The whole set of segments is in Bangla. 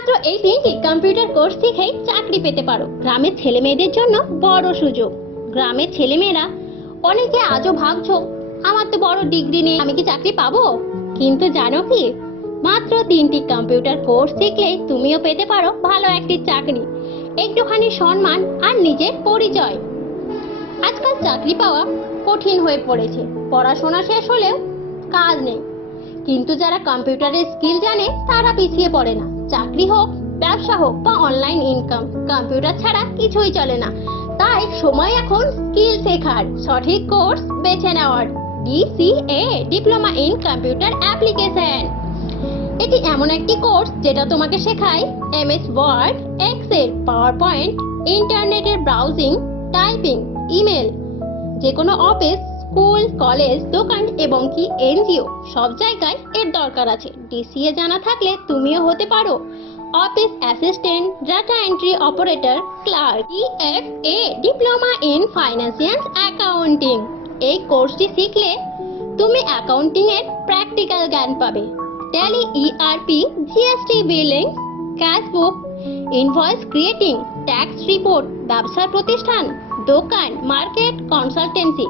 মাত্র এই 3টি কম্পিউটার কোর্স শিখেই চাকরি পেতে পারো। গ্রামের ছেলেমেয়েদের জন্য বড় সুযোগ। গ্রামের ছেলেমেয়েরা অনেকে আজও ভাবছো, আমার তো বড় ডিগ্রি নেই, আমি কি চাকরি পাবো? কিন্তু জানো কি, মাত্র 3টি কম্পিউটার কোর্স শিখলেই তুমিও পেতে পারো ভালো একটি চাকরি, একটুখানি সম্মান আর নিজের পরিচয়। আজকাল চাকরি পাওয়া কঠিন হয়ে পড়েছে। পড়াশোনা শেষ হলেও কাজ নেই, কিন্তু যারা কম্পিউটারের স্কিল জানে তারা পিছিয়ে পড়ে না। চাকরি হোক, ব্যবসা হোক বা অনলাইন ইনকাম, কম্পিউটার ছাড়া কিছুই চলে না। তাই সময় এখন স্কিল শেখার, সঠিক কোর্স বেছে নেওয়ার। DCA, diploma in computer application. এটি এমন একটি কোর্স যেটা তোমাকে শেখায় MS Word, Excel, PowerPoint, ইন্টারনেটের ব্রাউজিং, টাইপিং, ইমেল। যে কোনো অফিস, স্কুল, কলেজ, দোকান এবং কি NGO সব জায়গায় এর দরকার আছে। DCA জানা থাকলে তুমিও হতে পারো office assistant, data entry operator, clerk. EFA, diploma in finance accounting. এই কোর্সটি শিখলে তুমি অ্যাকাউন্টিং এর প্র্যাকটিক্যাল জ্ঞান পাবে। Tally, ERP, GST billing, cash book, invoice creating, tax report. ব্যবসার প্রতিষ্ঠান, দোকান, মার্কেট, কনসালটেন্সি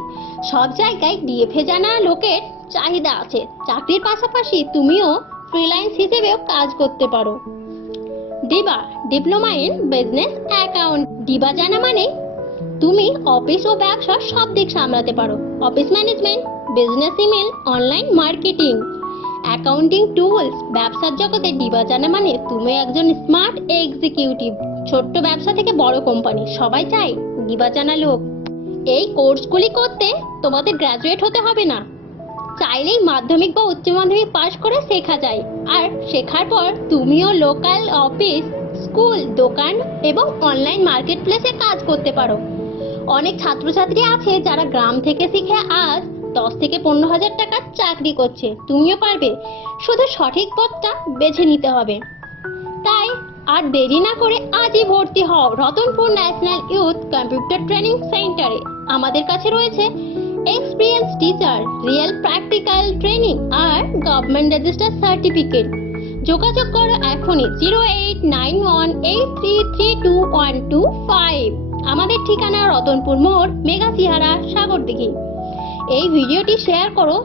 সব জায়গায় DFA জানা লোকের চাহিদা আছে। চাকরির পাশাপাশি তুমিও ফ্রিল্যান্স হিসেবেও কাজ করতে পারো। ডিবা, ডিপ্লোমা ইন বিজনেস অ্যাকাউন্ট। ডিবা জানা মানে তুমি অফিস ও ব্যবসা সব দিক সামলাতে পারো। Office management, business email, online marketing, accounting tools. ব্যবসার জগতে ডিবা জানা মানে তুমি একজন স্মার্ট এক্সিকিউটিভ। ছোট্ট ব্যবসা থেকে বড় কোম্পানি, সবাই চায় ডিবা জানা লোক। এই কোর্সগুলি করতে তোমাদের গ্র্যাজুয়েট হতে হবে না, চাইলেই মাধ্যমিক বা উচ্চ মাধ্যমিক পাশ করে শেখা যায়। আর শেখার পর তুমিও লোকাল অফিস, স্কুল, দোকান এবং অনলাইন মার্কেট প্লেসে কাজ করতে পারো। অনেক ছাত্রছাত্রী আছে যারা গ্রাম থেকে শিখে আজ 10 থেকে 15,000 টাকার চাকরি করছে। তুমিও পারবে, শুধু সঠিক পথটা বেছে নিতে হবে। তাই আর দেরি না করে আজই ভর্তি হও Ratanpur national youth computer training সেন্টারে। আমাদের কাছে রয়েছে experience teacher, real practical training আর গভর্নমেন্ট রেজিস্টার সার্টিফিকেট। যোগাযোগ করো এখনই 089183321225। আমাদের ঠিকানা রতনপুর মোড়, মেঘাসিহারা, সাগরদিঘি। এই ভিডিওটি শেয়ার করো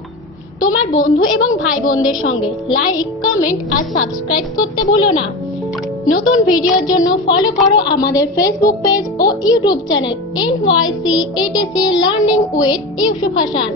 তোমার বন্ধু এবং ভাই বোনদের সঙ্গে। লাইক, কমেন্ট আর সাবস্ক্রাইব করতে ভুলো না। নতুন ভিডিওর জন্য ফলো করো আমাদের ফেসবুক পেজ ও YouTube channel NYC ETC learning with Yusuf Hasan.